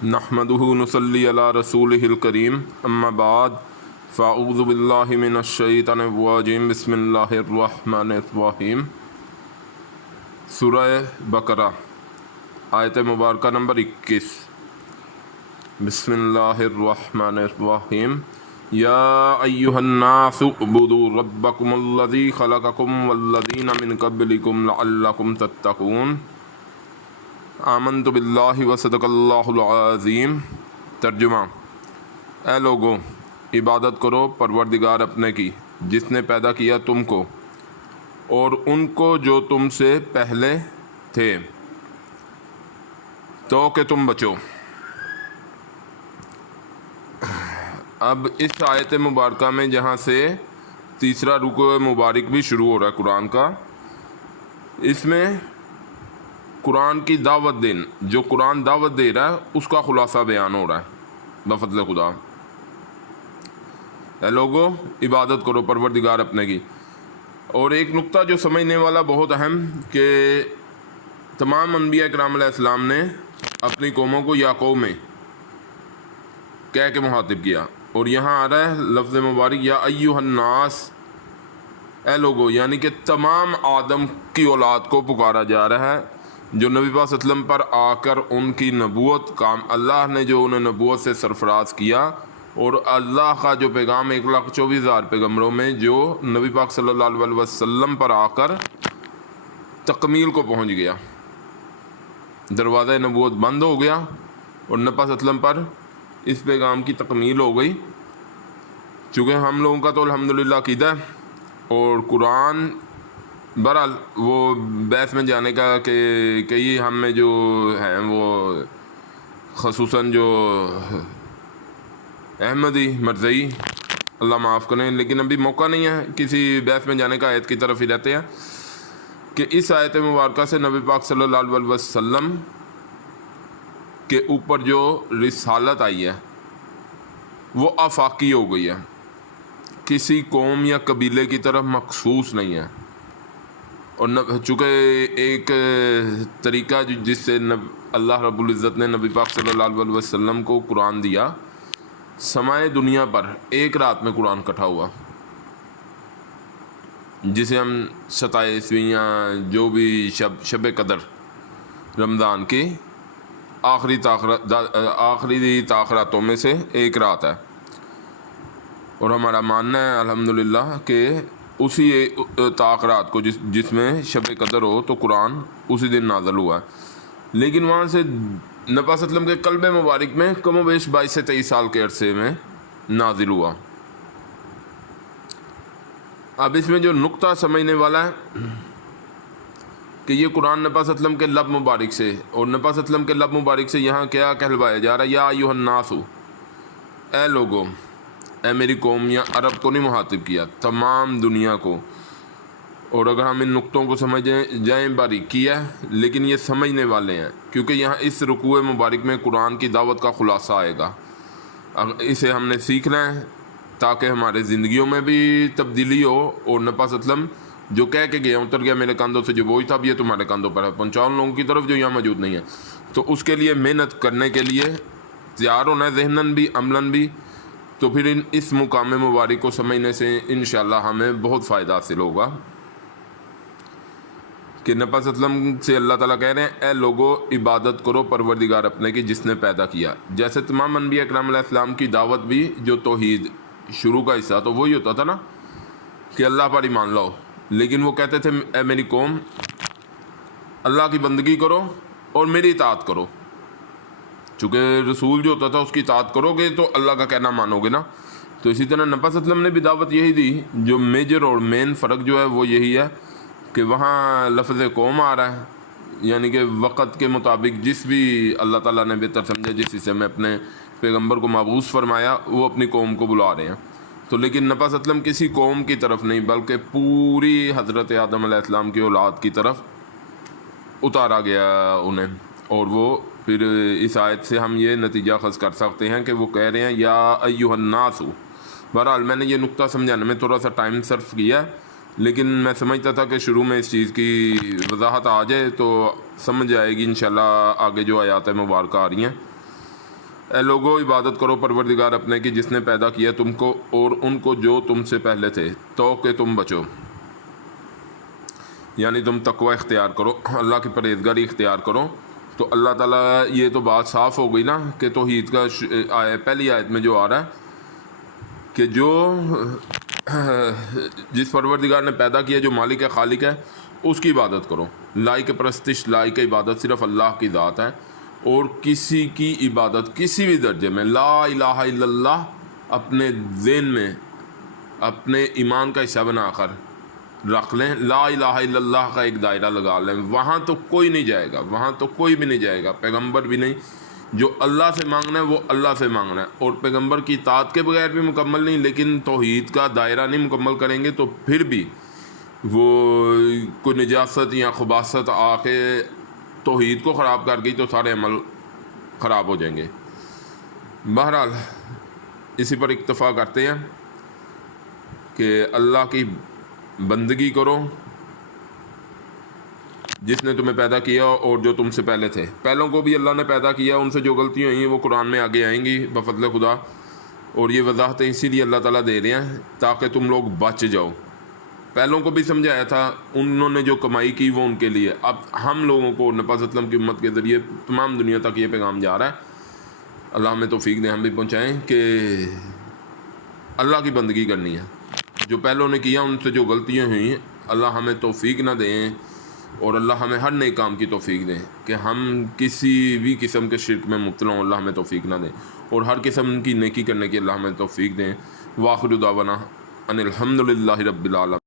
नहमदुहु नुसल्ली अला रसूलिहिल करीम अम्मा बाद फ़अऊज़ु बिल्लाहि मिनश्शैतानिर्रजीम बिस्मिल्लाहिर्रहमानिर्रहीम। सूरह बकरा आयत मुबारक नंबर 21। बिस्मिल्लाहिर्रहमानिर्रहीम। या अय्युहन्नासु उब्दू रब्बकुमुल्लज़ी खलक़कुम वल्लज़ीना मिन क़ब्लिकुम लअल्लकुम तत्तक़ून। आमन्तु बिल्लाहि व सदक़ल्लाहुल अज़ीम। तर्जुमा। ए लोगो, इबादत करो परवरदिगार अपने की जिसने पैदा किया तुमको और उनको जो तुमसे पहले थे, तो कि तुम बचो। अब इस आयत मुबारक में जहाँ से तीसरा रुकू मुबारक भी शुरू हो रहा है कुरान का, इसमें कुरान की दावत देन, जो कुरान दावत दे रहा है उसका खुलासा बयान हो रहा है बफज़ल खुदा। ए लोगो, इबादत करो परवरदिगार अपने की। और एक नुक्ता जो समझने वाला बहुत अहम, कि तमाम अम्बिया इकराम अलैहिस्सलाम ने अपनी कौमों को या कौमें कह के मुखातिब किया, और यहाँ आ रहा है लफ्ज़ मुबारक या अय्युहन्नास, ए लोगो, यानी कि तमाम आदम की औलाद को पुकारा जा रहा है जो नबी पाक सल्लल्लाहु अलैहि वसल्लम पर आकर उनकी नबूवत काम, अल्लाह ने जो उन्हें नबूवत से सरफराज किया, और अल्लाह का जो पैगाम 1,24,000 पैगम्बरों में जो नबी पाक सल्लल्लाहु अलैहि वसल्लम पर आकर तकमील को पहुंच गया, दरवाज़ा नबूवत बंद हो गया और नबी पाक सल्लल्लाहु अलैहि वसल्लम पर इस पैगाम की तकमील हो गई। चूँकि हम लोगों का तो अल्हम्दुलिल्लाह अक़ीदा है, और कुरान बहरहाल वो बहस में जाने का कि कई हम में जो हैं वो ख़ुसूसन जो अहमदी मरज़ई, अल्लाह माफ़ करें, लेकिन अभी मौका नहीं है किसी बहस में जाने का। आयत की तरफ ही रहते हैं कि इस आयत मुबारक से नबी पाक सल्लल्लाहु अलैहि वसल्लम के ऊपर जो रिसालत आई है वो आफाकी हो गई है, किसी कौम या कबीले की तरफ मखसूस नहीं है। और न चूँकि एक तरीका जिससे अल्लाह रब्बुल इज़्ज़त ने नबी पाक सल्लल्लाहु अलैहि वसल्लम को कुरान दिया, समाए दुनिया पर एक रात में कुरान इकट्ठा हुआ, जिसे हम 27वीं या जो भी शब कदर रमज़ान की आखिरी ताख़रातों में से एक रात है। और हमारा मानना है अल्हम्दुलिल्लाह कि उसी ताक़रात को जिसमें शब कदर हो तो कुरान उसी दिन नाज़िल हुआ है। लेकिन वहाँ से नबी पाक सल्लल्लाहु अलैहि वसल्लम के क़ल्ब मुबारक में कम वेश 22 से 23 साल के अरसे में नाज़िल हुआ। अब इसमें जो नुक्ता समझने वाला है कि ये कुरान नबी पाक सल्लल्लाहु अलैहि वसल्लम के लब मुबारक से, और नबी पाक सल्लल्लाहु अलैहि वसल्लम के लब मुबारक से यहाँ क्या कहलवाया जा रहा है, या अय्युहन्नासु, ए लोगो, ए मेरी कौम, या अरब को नहीं मुखातिब किया, तमाम दुनिया को। और अगर हम इन नुक्तों को समझें जाएँ बारीकी है, लेकिन ये समझने वाले हैं, क्योंकि यहाँ इस रुकूए मुबारक में कुरान की दावत का खुलासा आएगा। इसे हमने सीखना है ताकि हमारे ज़िंदगियों में भी तब्दीली हो, और नबी पाक सल्लल्लाहु अलैहि वसल्लम जो कह के गया, उतर गया मेरे कंधों से जो बोझ था, अब ये तुम्हारे कंधों पर है, पहुँचाओ उन लोगों की तरफ जो यहाँ मौजूद नहीं है। तो उसके लिए मेहनत करने के लिए तैयार होना है, ज़हनन भी अमलन भी। तो फिर इस मुकाम मुबारक को समझने से इंशाअल्लाह हमें बहुत फ़ायदा हासिल होगा कि नबी पाक सल्लल्लाहु अलैहि वसल्लम से अल्लाह ताला कह रहे हैं, ए लोगो, इबादत करो परवरदिगार अपने की जिसने पैदा किया। जैसे तमाम अम्बिया इकराम अलैहिस्सलाम की दावत भी जो तौहीद शुरू का हिस्सा तो वही होता था ना, कि अल्लाह पर ईमान लाओ, लेकिन वो कहते थे, ए मेरी कौम, अल्लाह की बंदगी करो और मेरी इताअत करो। चूँकि रसूल जो होता था उसकी इताअत करोगे तो अल्लाह का कहना मानोगे ना। तो इसी तरह नबी पाक सल्लल्लाहु अलैहि वसल्लम ने भी दावत यही दी। जो मेजर और मेन फ़र्क जो है वो यही है कि वहाँ लफ्ज़ कौम आ रहा है, यानी कि वक़्त के मुताबिक जिस भी अल्लाह ताला ने बेहतर समझा, जिस हिस्से में अपने पैगम्बर को मबूस फरमाया, वो अपनी कौम को बुला रहे हैं। तो लेकिन नबी पाक सल्लल्लाहु अलैहि वसल्लम किसी कौम की तरफ नहीं, बल्कि पूरी हज़रत आदम अलैहिस्सलाम की औलाद की तरफ उतारा गया उन्हें। और वो फिर इस आयत से हम ये नतीजा ख़ज़ कर सकते हैं कि वो कह रहे हैं, या अय्युहन्नासु। बहरहाल मैंने ये नुक्ता समझाने में थोड़ा सा टाइम सर्फ किया, लेकिन मैं समझता था कि शुरू में इस चीज़ की वजाहत आ जाए तो समझ आएगी इंशाल्लाह आगे जो आयत मुबारक आ रही हैं। اے لوگو عبادت کرو پروردگار اپنے کی جس نے پیدا کیا تم کو اور ان کو جو تم سے پہلے تھے تو کہ تم بچو، یعنی تم تقوی اختیار کرو، اللہ کی پرہیزگاری اختیار کرو۔ تو اللہ تعالیٰ، یہ تو بات صاف ہو گئی نا کہ توحید کا پہلی آیت میں جو آ رہا ہے کہ جو جس پروردگار نے پیدا کیا، جو مالک ہے، خالق ہے، اس کی عبادت کرو۔ لائق پرستش، لائق عبادت صرف اللہ کی ذات ہے، اور کسی کی عبادت کسی بھی درجے میں لا الہ الا اللہ اپنے ذہن میں اپنے ایمان کا حصہ بنا کر رکھ لیں، لا الہ الا اللہ کا ایک دائرہ لگا لیں، وہاں تو کوئی نہیں جائے گا، وہاں تو کوئی بھی نہیں جائے گا، پیغمبر بھی نہیں۔ جو اللہ سے مانگنا ہے وہ اللہ سے مانگنا ہے، اور پیغمبر کی اطاعت کے بغیر بھی مکمل نہیں، لیکن توحید کا دائرہ نہیں مکمل کریں گے تو پھر بھی وہ کوئی نجاست یا خباثت آ کے توحید کو خراب کر گئی تو سارے عمل خراب ہو جائیں گے۔ بہرحال اسی پر اکتفا کرتے ہیں کہ اللہ کی بندگی کرو جس نے تمہیں پیدا کیا اور جو تم سے پہلے تھے۔ پہلوں کو بھی اللہ نے پیدا کیا، ان سے جو غلطیاں ہوئی ہیں وہ قرآن میں آگے آئیں گی بفضل خدا، اور یہ وضاحتیں اسی لیے اللہ تعالیٰ دے رہے ہیں تاکہ تم لوگ بچ جاؤ۔ پہلوں کو بھی سمجھایا تھا، انہوں نے جو کمائی کی وہ ان کے لیے، اب ہم لوگوں کو نبی صلی اللہ علیہ وسلم کی امت کے ذریعے تمام دنیا تک یہ پیغام جا رہا ہے۔ اللہ ہمیں توفیق دے، ہم بھی پہنچائیں کہ اللہ کی بندگی کرنی ہے۔ جو پہلوں نے کیا ان سے جو غلطیاں ہوئیں اللہ ہمیں توفیق نہ دیں، اور اللہ ہمیں ہر نئے کام کی توفیق دیں کہ ہم کسی بھی قسم کے شرک میں مبتلا ہوں، اللہ ہمیں توفیق نہ دیں، اور ہر قسم کی نیکی کرنے کی اللہ ہمیں توفیق دیں۔ وآخر دعوانا ان الحمد للہ رب العالمین۔